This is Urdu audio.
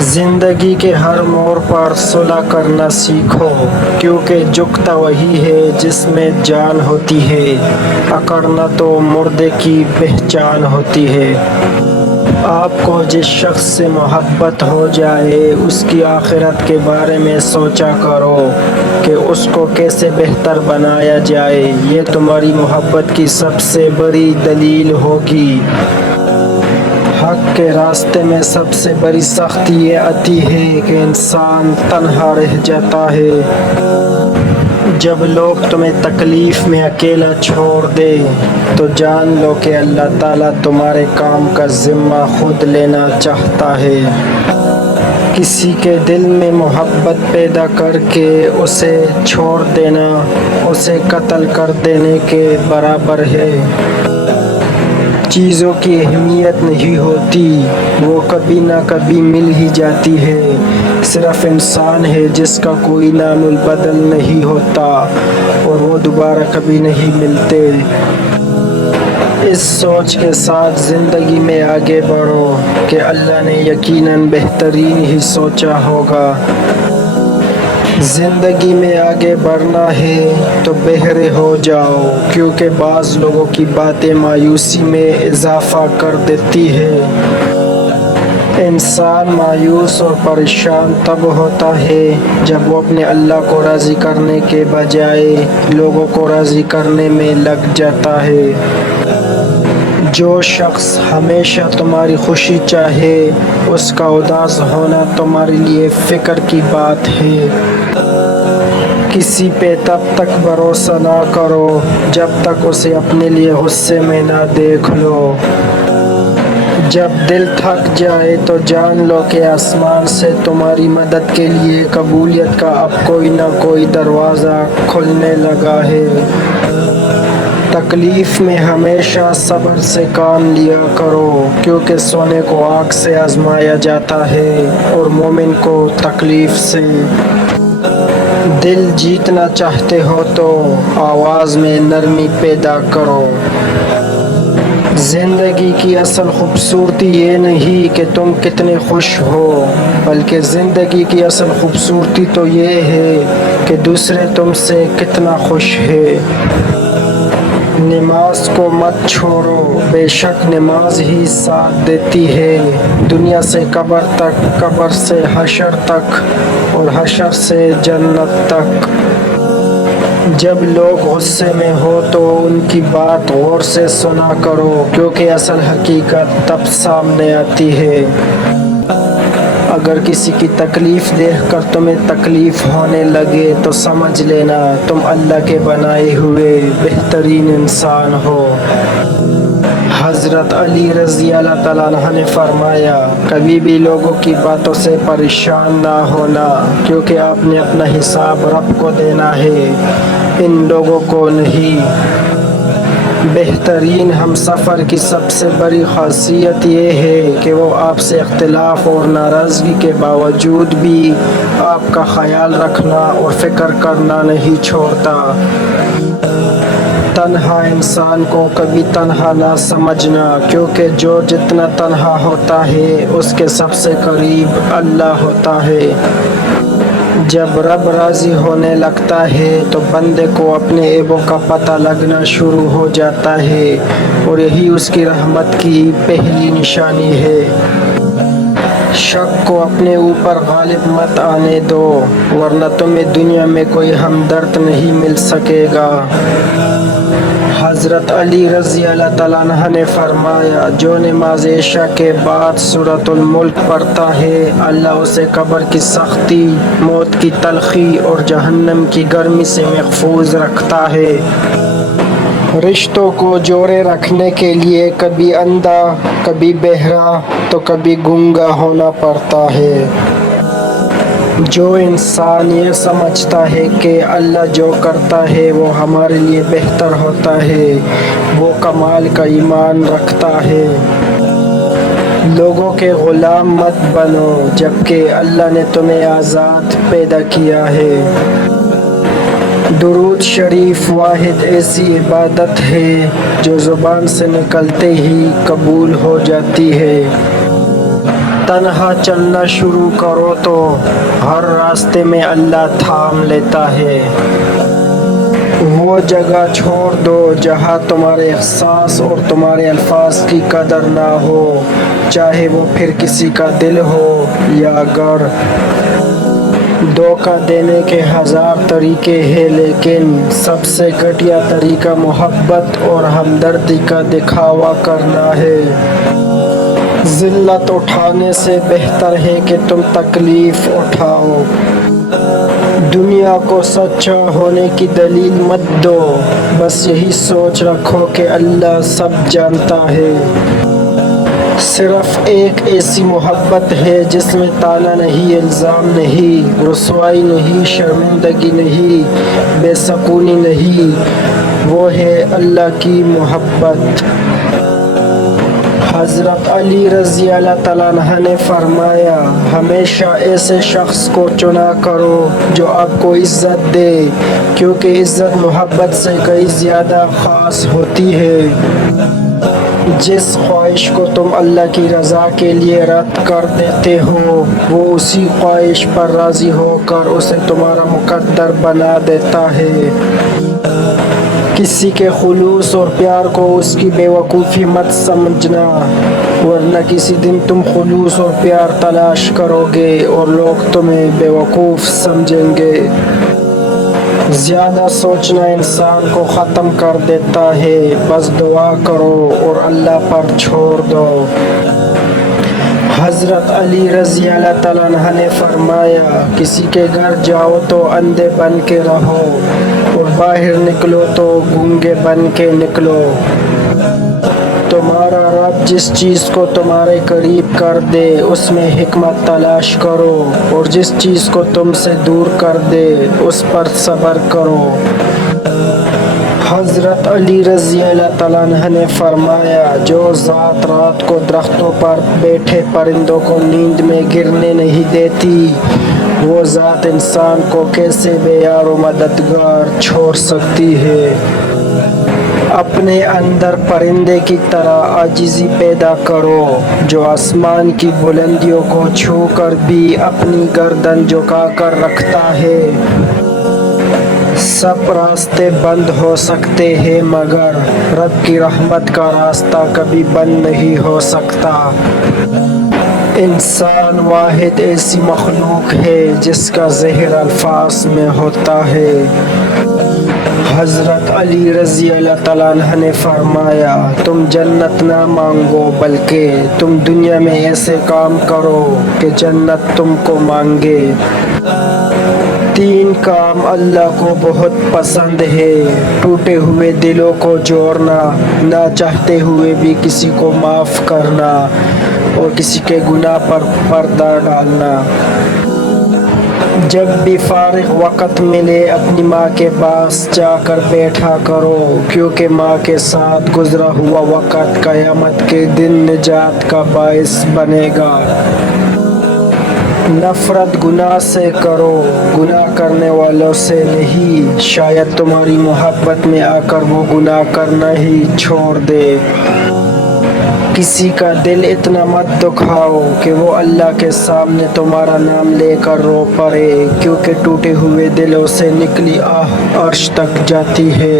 زندگی کے ہر موڑ پر صلح کرنا سیکھو، کیونکہ جھکتا وہی ہے جس میں جان ہوتی ہے، اکڑنا تو مردے کی پہچان ہوتی ہے۔ آپ کو جس شخص سے محبت ہو جائے اس کی آخرت کے بارے میں سوچا کرو کہ اس کو کیسے بہتر بنایا جائے، یہ تمہاری محبت کی سب سے بڑی دلیل ہوگی۔ حق کے راستے میں سب سے بڑی سختی یہ آتی ہے کہ انسان تنہا رہ جاتا ہے۔ جب لوگ تمہیں تکلیف میں اکیلا چھوڑ دے تو جان لو کہ اللہ تعالیٰ تمہارے کام کا ذمہ خود لینا چاہتا ہے۔ کسی کے دل میں محبت پیدا کر کے اسے چھوڑ دینا اسے قتل کر دینے کے برابر ہے۔ چیزوں کی اہمیت نہیں ہوتی، وہ کبھی نہ کبھی مل ہی جاتی ہے۔ صرف انسان ہے جس کا کوئی نام البدل نہیں ہوتا اور وہ دوبارہ کبھی نہیں ملتے۔ اس سوچ کے ساتھ زندگی میں آگے بڑھو کہ اللہ نے یقیناً بہترین ہی سوچا ہوگا۔ زندگی میں آگے بڑھنا ہے تو بہرے ہو جاؤ، کیونکہ بعض لوگوں کی باتیں مایوسی میں اضافہ کر دیتی ہے۔ انسان مایوس اور پریشان تب ہوتا ہے جب وہ اپنے اللہ کو راضی کرنے کے بجائے لوگوں کو راضی کرنے میں لگ جاتا ہے۔ جو شخص ہمیشہ تمہاری خوشی چاہے اس کا اداس ہونا تمہارے لیے فکر کی بات ہے۔ کسی پہ تب تک بھروسہ نہ کرو جب تک اسے اپنے لیے غصے میں نہ دیکھ لو۔ جب دل تھک جائے تو جان لو کہ آسمان سے تمہاری مدد کے لیے قبولیت کا اب کوئی نہ کوئی دروازہ کھلنے لگا ہے۔ تکلیف میں ہمیشہ صبر سے کام لیا کرو، کیونکہ سونے کو آگ سے آزمایا جاتا ہے اور مومن کو تکلیف سے۔ دل جیتنا چاہتے ہو تو آواز میں نرمی پیدا کرو۔ زندگی کی اصل خوبصورتی یہ نہیں کہ تم کتنے خوش ہو، بلکہ زندگی کی اصل خوبصورتی تو یہ ہے کہ دوسرے تم سے کتنا خوش ہے۔ نماز کو مت چھوڑو، بے شک نماز ہی ساتھ دیتی ہے دنیا سے قبر تک، قبر سے حشر تک اور حشر سے جنت تک۔ جب لوگ غصے میں ہو تو ان کی بات غور سے سنا کرو، کیونکہ اصل حقیقت تب سامنے آتی ہے۔ اگر کسی کی تکلیف دیکھ کر تمہیں تکلیف ہونے لگے تو سمجھ لینا تم اللہ کے بنائے ہوئے بہترین انسان ہو۔ حضرت علی رضی اللہ تعالیٰ عنہ نے فرمایا، کبھی بھی لوگوں کی باتوں سے پریشان نہ ہونا، کیونکہ آپ نے اپنا حساب رب کو دینا ہے، ان لوگوں کو نہیں۔ بہترین ہم سفر کی سب سے بڑی خاصیت یہ ہے کہ وہ آپ سے اختلاف اور ناراضگی کے باوجود بھی آپ کا خیال رکھنا اور فکر کرنا نہیں چھوڑتا۔ تنہا انسان کو کبھی تنہا نہ سمجھنا، کیونکہ جو جتنا تنہا ہوتا ہے اس کے سب سے قریب اللہ ہوتا ہے۔ جب رب راضی ہونے لگتا ہے تو بندے کو اپنے عیبوں کا پتہ لگنا شروع ہو جاتا ہے، اور یہی اس کی رحمت کی پہلی نشانی ہے۔ شک کو اپنے اوپر غالب مت آنے دو، ورنہ تمہیں دنیا میں کوئی ہمدرد نہیں مل سکے گا۔ حضرت علی رضی اللہ تعالیٰ عنہ نے فرمایا، جو نماز عشاء کے بعد سورۃ الملک پڑھتا ہے اللہ اسے قبر کی سختی، موت کی تلخی اور جہنم کی گرمی سے محفوظ رکھتا ہے۔ رشتوں کو جوڑے رکھنے کے لیے کبھی اندھا، کبھی بہرا تو کبھی گونگا ہونا پڑتا ہے۔ جو انسان یہ سمجھتا ہے کہ اللہ جو کرتا ہے وہ ہمارے لیے بہتر ہوتا ہے، وہ کمال کا ایمان رکھتا ہے۔ لوگوں کے غلام مت بنو، جبکہ اللہ نے تمہیں آزاد پیدا کیا ہے۔ درود شریف واحد ایسی عبادت ہے جو زبان سے نکلتے ہی قبول ہو جاتی ہے۔ تنہا چلنا شروع کرو تو ہر راستے میں اللہ تھام لیتا ہے۔ وہ جگہ چھوڑ دو جہاں تمہارے احساس اور تمہارے الفاظ کی قدر نہ ہو، چاہے وہ پھر کسی کا دل ہو یا گھر۔ دھوکہ دینے کے ہزار طریقے ہیں، لیکن سب سے گھٹیا طریقہ محبت اور ہمدردی کا دکھاوا کرنا ہے۔ ذلت اٹھانے سے بہتر ہے کہ تم تکلیف اٹھاؤ۔ دنیا کو سچا ہونے کی دلیل مت دو، بس یہی سوچ رکھو کہ اللہ سب جانتا ہے۔ صرف ایک ایسی محبت ہے جس میں طعنہ نہیں، الزام نہیں، رسوائی نہیں، شرمندگی نہیں، بے سکونی نہیں، وہ ہے اللہ کی محبت۔ حضرت علی رضی اللہ تعالیٰ عنہ نے فرمایا، ہمیشہ ایسے شخص کو چنا کرو جو آپ کو عزت دے، کیونکہ عزت محبت سے کئی زیادہ خاص ہوتی ہے۔ جس خواہش کو تم اللہ کی رضا کے لیے رد کر دیتے ہو، وہ اسی خواہش پر راضی ہو کر اسے تمہارا مقدر بنا دیتا ہے۔ کسی کے خلوص اور پیار کو اس کی بے وقوفی مت سمجھنا، ورنہ کسی دن تم خلوص اور پیار تلاش کرو گے اور لوگ تمہیں بے وقوف سمجھیں گے۔ زیادہ سوچنا انسان کو ختم کر دیتا ہے، بس دعا کرو اور اللہ پر چھوڑ دو۔ حضرت علی رضی اللہ تعالیٰ عنہ نے فرمایا، کسی کے گھر جاؤ تو اندھے بن کے رہو اور باہر نکلو تو گونگے بن کے نکلو۔ تمہارا رب جس چیز کو تمہارے قریب کر دے اس میں حکمت تلاش کرو، اور جس چیز کو تم سے دور کر دے اس پر صبر کرو۔ حضرت علی رضی اللہ تعالیٰ عنہ نے فرمایا، جو ذات رات کو درختوں پر بیٹھے پرندوں کو نیند میں گرنے نہیں دیتی، وہ ذات انسان کو کیسے بے یار و مددگار چھوڑ سکتی ہے۔ اپنے اندر پرندے کی طرح عاجزی پیدا کرو، جو آسمان کی بلندیوں کو چھو کر بھی اپنی گردن جھکا کر رکھتا ہے۔ سب راستے بند ہو سکتے ہیں مگر رب کی رحمت کا راستہ کبھی بند نہیں ہو سکتا۔ انسان واحد ایسی مخلوق ہے جس کا ظہر الفاظ میں ہوتا ہے۔ حضرت علی رضی اللہ تعالیٰ عنہ نے فرمایا، تم جنت نہ مانگو بلکہ تم دنیا میں ایسے کام کرو کہ جنت تم کو مانگے۔ تین کام اللہ کو بہت پسند ہے: ٹوٹے ہوئے دلوں کو جوڑنا، نہ چاہتے ہوئے بھی کسی کو معاف کرنا، اور کسی کے گناہ پر پردہ ڈالنا۔ جب بھی فارغ وقت ملے اپنی ماں کے پاس جا کر بیٹھا کرو، کیونکہ ماں کے ساتھ گزرا ہوا وقت قیامت کے دن نجات کا باعث بنے گا۔ نفرت گناہ سے کرو، گناہ کرنے والوں سے نہیں، شاید تمہاری محبت میں آ کر وہ گناہ کرنا ہی چھوڑ دے۔ کسی کا دل اتنا مت دکھاؤ کہ وہ اللہ کے سامنے تمہارا نام لے کر رو پڑے، کیونکہ ٹوٹے ہوئے دلوں سے نکلی آہ عرش تک جاتی ہے۔